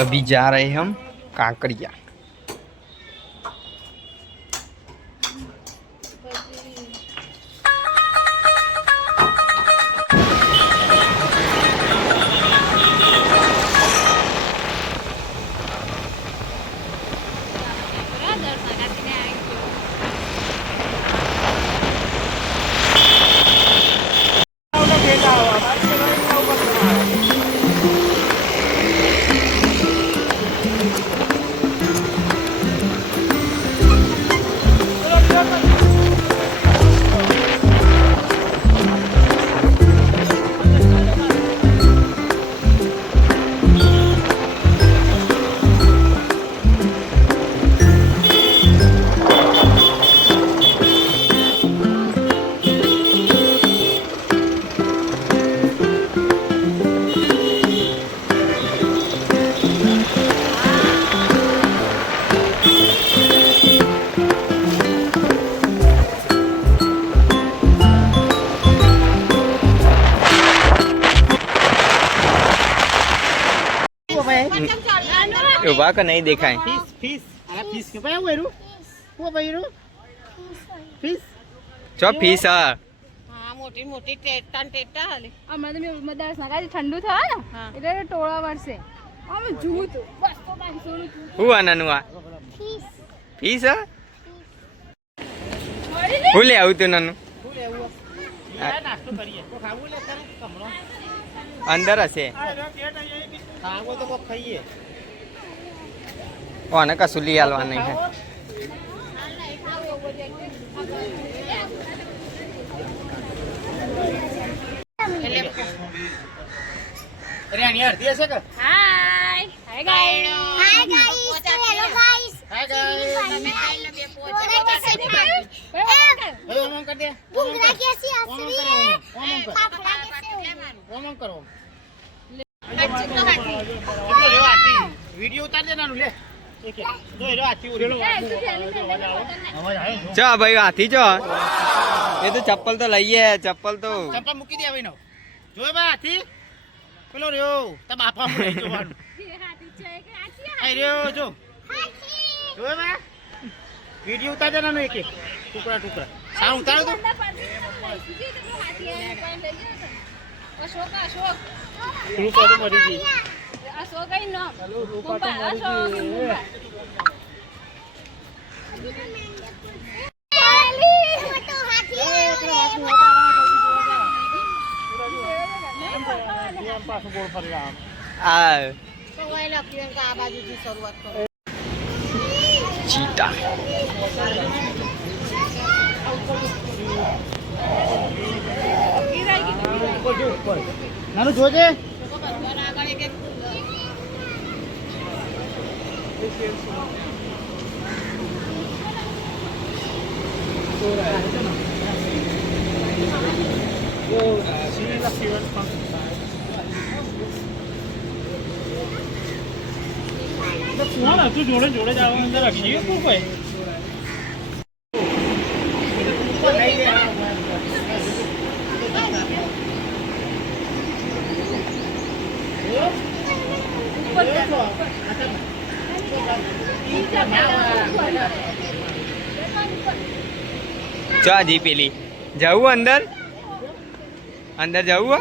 अभी जा रहे हैं हम कांकरिया। का नहीं देखा है। फीस મોટી મોટી ટેટા હાલે અમારે તો મે દર્શન કાજે ઠંડુ થાય ને એટલે ટોળા વરસે અમે જૂત બસ તો 500 નું હું આનાનું આ ફીસ હું લે આવું તું નાનું નાસ્તો કરીએ તો ખાવું લે તારે કમળો અંદર હશે ખાવો તો કોક ખાઈએ ઓને કશું લઈ આલવા નહીં હે अरे यानी यार दिया सका hi hi guys hi guys hello guys hi guys मैं काल ने पहुंच ओमन कर दे बुंगरा कैसी हंस रही है ओमन करो वीडियो उतार देना ले चा भाई हाथी जो ये तो चप्पल तो लइए चप्पल મૂકી દે ભાઈ નો જોય બા હાથી પેલો રહ્યો તા બાપા મને જોવાનું हाथी છે કે हाथी આઈ રહ્યો જો જોય બા વિડિયો ઉતાર દેના નો એક એક ટુકડા ટુકડા સારું ઉતારો તો અશોક અશોક રૂપા તો મરી ગઈ અશોક આઈ નો રૂપા અશોક મોટો હાથી પાછો બોલ ફરી આમ आ તો વાયલા પ્રિયંકા આ બાજુથી શરૂઆત કરો चीता નાનું જોજે તું જોડે જોડે જાવ અંદર રાખીએ તું ભાઈ चा जी पेली जाऊ अंदर अंदर जाऊ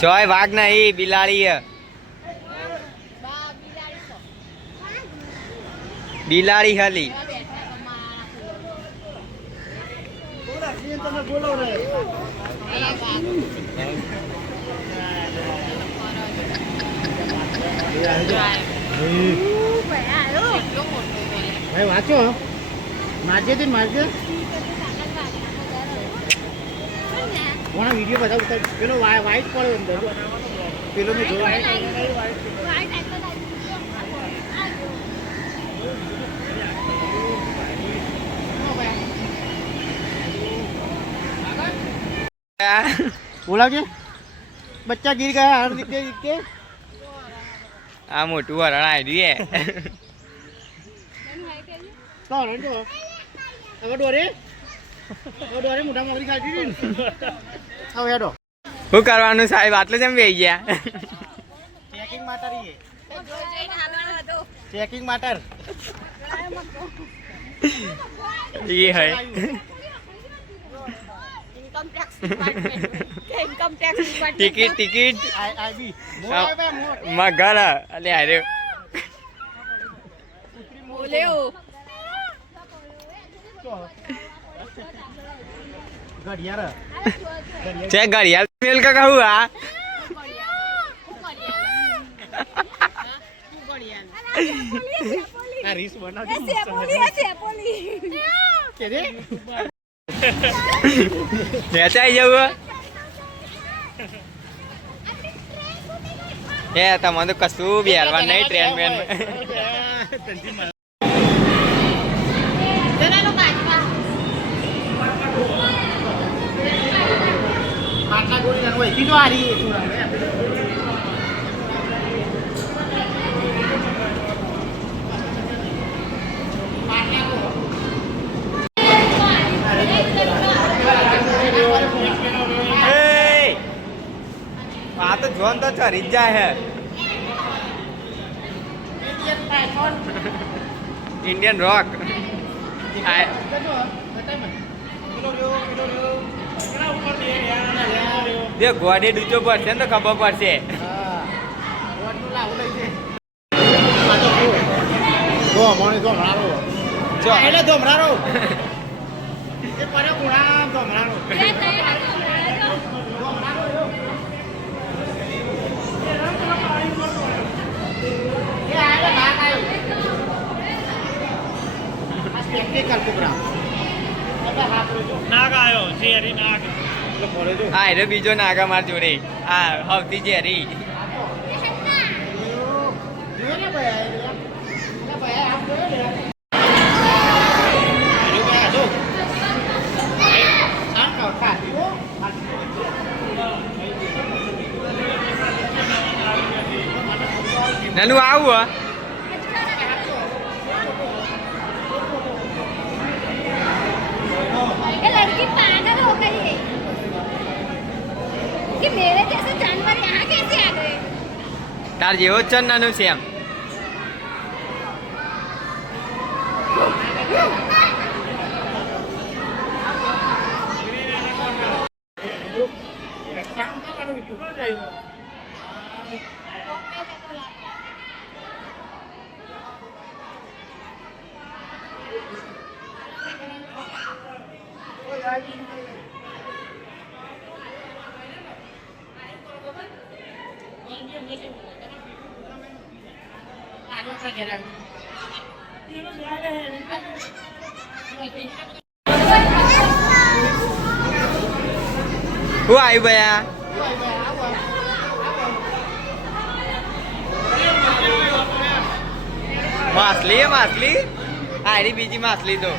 चोय भाग नहीं बिलाड़ी है बिलाड़ी हली ભાઈ વાંચો મારજે તે મારજે કોના વિડિયો બધા ઉતાર પેલો વાઈટ પડ્યો અંદર પેલો મે જોયો बोला के बच्चा गिर गया हर दिख के आ मोटू हरण आई है तो हरण जो अब डोरे ડોરે મોટા મોકરી ખાધી હતી ને. હવે હેડો શું કરવાનું સાહેબ આટલે જેમ બેસી ગયા ચેકિંગ માટર ચેકિંગ માટર એ હોય ટિકિટ ટિકિટ આઈબી મગર અલે અરે ઘડિયાળ છે ઘડિયાળ મેલ કા કહું આ આ રીસ બનાવ કે રે વેચાઈ જવું એ તમને તો કશું બિહારવા નહીં ટ્રેન બેન માટલા ગોળી ના હોય કીધું આરી આ તો જોન તો ચરી જ જાય હે ઇન્ડિયન રોક જે ગોડે ડૂચો પડશે ને તો ખબર પડશે એટલે ધોમરારો એ પડે ગુણા ધોમરારો હા એટલે બીજો નાગા માર જોડે હા સૌથી ઝેરી નાનું આવું लड़की पागल हो गई है कि मेरे जैसे जानवर यहाँ कैसे आ गए તાર જેવો જ છે ને નાનું છે એમ હું આવ્યું ભયા માછલી માછલી આરી બીજી માછલી તો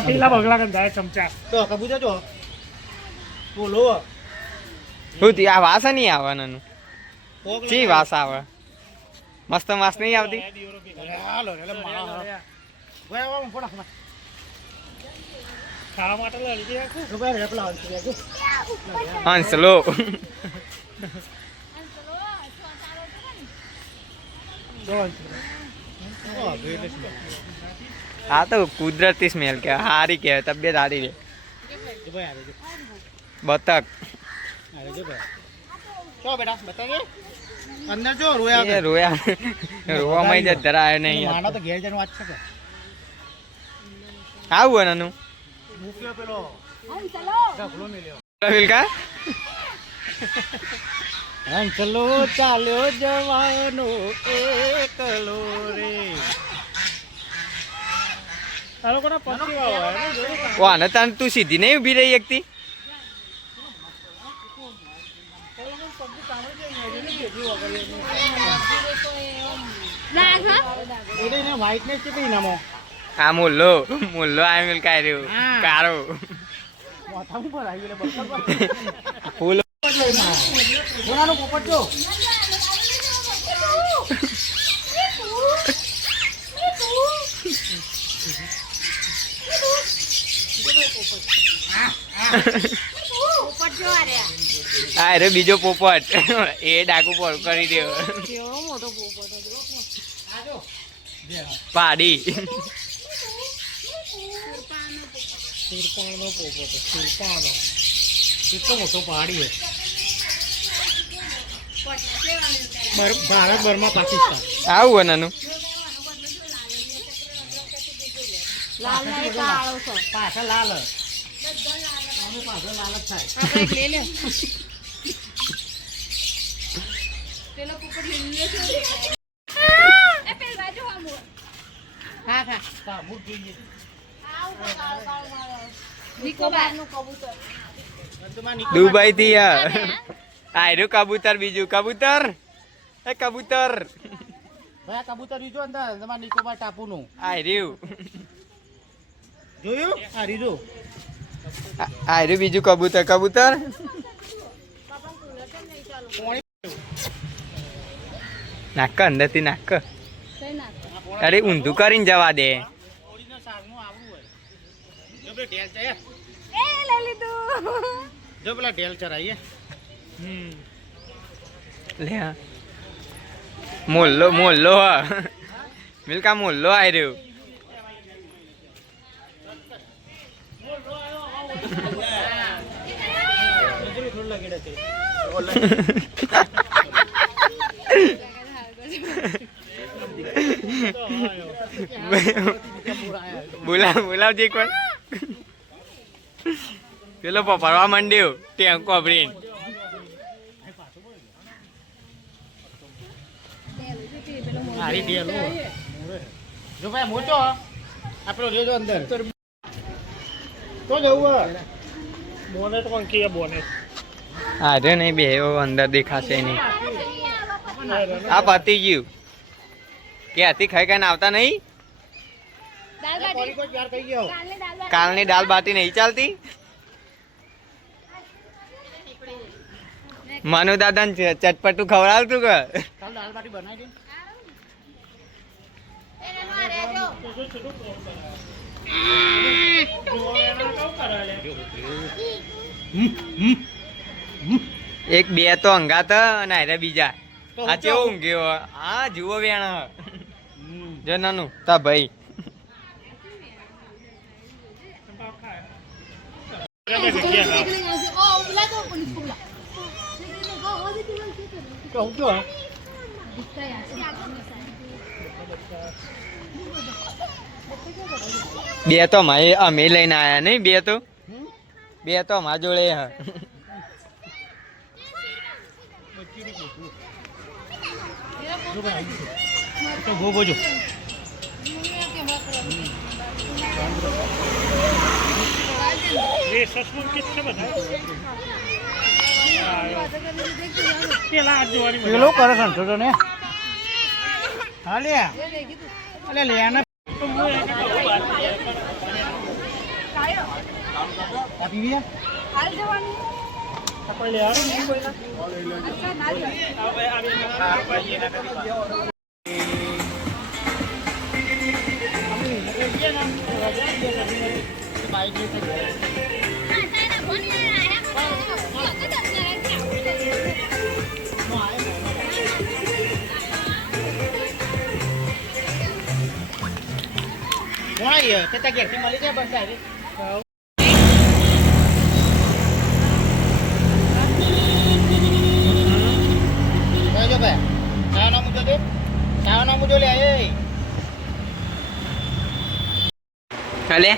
પેલા બગલા કન જાય ચમચા તો કબૂતર જો બોલો શું આ વાસ નહીં આવે નાનું ચી વાસ આવે મસ્ત વાસ નહીં આવતી હાલો એટલે મારા ગયા આવા ફોડા ખાવા માટે લઈ લીધી રૂપિયા રેપલા હંસલો આ તો કુદરતી સ્મેલ કે હારી કહેવાય તબિયત હારી રે બતક અંદર જો રોયા રોયા રોવામાં જ ધરાય નહીં માનો તો ઘેર જનો વાત છે કે આવું નાનું મૂક્યો પેલો चलो ઢગલો મેલ્યો વિલકા ચલો ચાલ્યો જવાનો એકલો રે આ લોકોના પંખી વાળો વાને તાન તું સીધી નહીં ઊભી રહી એકતી એને વ્હાઈટનેસ કેટલી નામો આ મુલ્લો આ મિલકા રહ્યું કારો માથા ઉપર આવી ગયેલા બરકત ફૂલ બોલાનો પોપટ જો પોપટ જો આ રહ્યા. હા રે બીજો પોપટ એ ડાકુ પોળ કરી દેવો કેવો મોટો પોપટ હતો. પાડી સુરપાણનો પોપટ સુરપાણનો કેટલો મોટો પહાડી છે ભારત બર્મા પાકિસ્તાન આવું નાનું લાલ ના કાળો છે. પાછળ લાલ પાછળ લાલ જ થાય. આપણે એક લઈ લે. પેલો પોપટ લીલો છે. એ પેલ બાજુ આમો. હા હા. સામું જોઈએ નિકોબારનું કબૂતર. દુબઈ થી આયરું કબૂતર બીજું કબૂતર એ કબૂતર ભાઈ કબૂતર રીજો અંદર તમારા નિકોબાર ટાપુનું આયરું જોયું આ રીજો આયરું બીજું કબૂતર કબૂતર નાક અંદર થી નાક કઈ નાખ. અરે ઊંધું કરીને જવા દે ઓરિજિનલ સારનું આવવું હોય જો પેલા ઢેલ છે એ લઈ લીધું. જો પેલા ઢેલ ચરાઈએ લે હા. મોલ્લો મોલ્લો મિલકા મોલ્લો આયરું બોલાવજી કોણ પેલો પપાડવા માંડ્યો ટેંકો ભરીને હારી ઢેલ જો ભાઈ મોટો આપણો લેજો અંદર તો જવું બોને તો પણ કે બોને અરે નહીં બે અંદર દેખાશે નહીં આ પતી ગયું ક્યાંથી ખાઈ ખાઈને આવતા નહીં દાલ બાટી. યાર કહી ગયો કાલની દાલ બાટી. કાલની દાલ બાટી નહીં ચાલતી મનુ દાદા ચટપટું ખવડાવતું કે કાલ દાલ બાટી બનાવી દે એને મારે જો. એક બે તો અંગાત અને આરે બીજા આ કેવો ઊંઘ્યો હા જુઓ વેણ જો નાનું તા ભાઈ બે તો અમે લઈને આયા નહીં બે તો અમારા જોડે હ ગો બોજો પેલો કરે સંતો ને હા લે અલે લે આને આપી હાલ જવાનું. આપણે લે અચ્છા ના જાય. kita gerti maliknya bangsa ini. Ayo coba. Saya namu jole aye. ચાલે